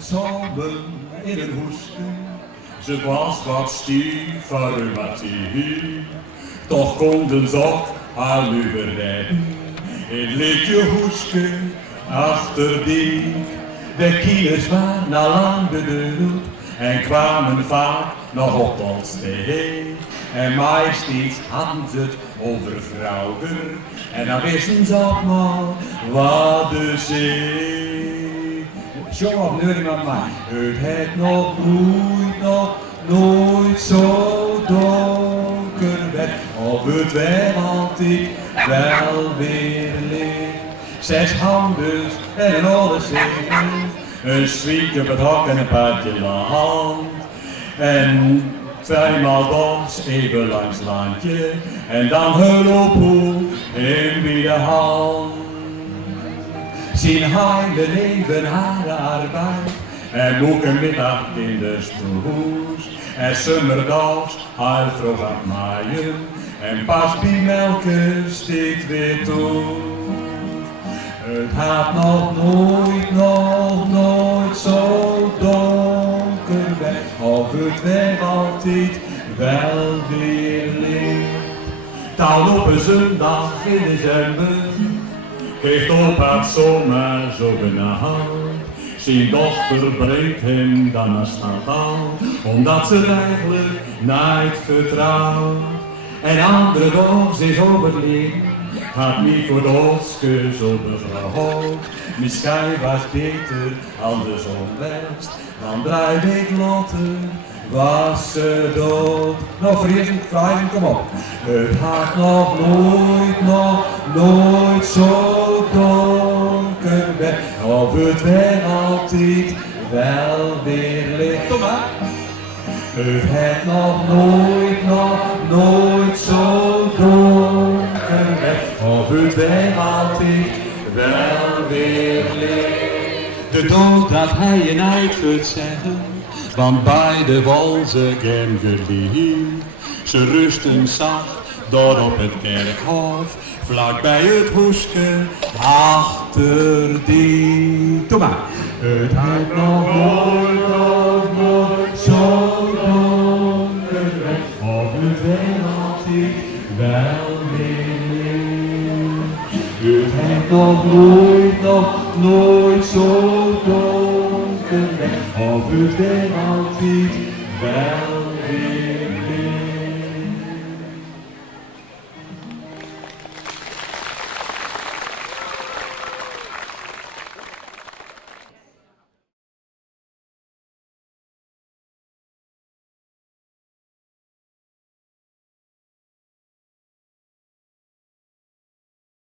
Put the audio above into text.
Samen in een hoesje, ze was wat stief van reumatie. Toch konden ze ook haar liever redden. Het liedje hoesje achter die. De kielers waren al lang bedoeld en kwamen vaak nog op ons thee. En meestal hadden ze het over vrouwen en dan wisten ze ook maar wat de zee. Zo op neurie met mij. Het heeft nog nooit zo donker werd. Of het wel altijd wel weer licht. 6 handels en een olle zee. Een zwiek op het hok en een paardje land. En 2-maal dans even langs het landje. En dan hulp in bij de hand. Zien hele leven haar arbeid. En moeken middag in de stoes. En zomerdags haar vroeg aan maaien. En pas bij melken stikt weer toe. Het had nog nooit zo donker weg. Of het werd altijd wel weer licht. Dan op een zondag in december geeft opa zomaar zo benauwd. Zijn dochter brengt hem dan naar stad, omdat ze eigenlijk nooit vertrouwt. En andere dag is overleden, gaat niet voor de hoofdkus op de verhoog. Misschien was beter andersom best, dan 3 weken later was ze dood. Nou vreselijk, vragen, kom op. Het had nog nooit zo donker weg. Of het werd altijd wel weer licht. Kom maar. Het heeft nog nooit zo donker weg. Of het werd altijd wel weer licht. De dood dat hij je niet kunt zeggen, want beide walzen geen geliefd. Ze rusten zacht door op het kerkhof, vlak bij het hoeske, achter die. Doe maar. Het heeft nog nooit zo donker weg, of het werd altijd wel weer licht. Het heeft nog nooit zo donker weg, of het werd altijd wel weer